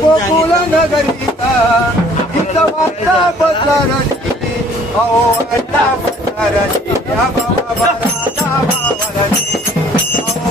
गोकुल नगरीता हित वाटा बदलारणी अहो अड्डा बदलारणी बाबा बाबा बाबा अहो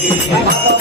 ああ!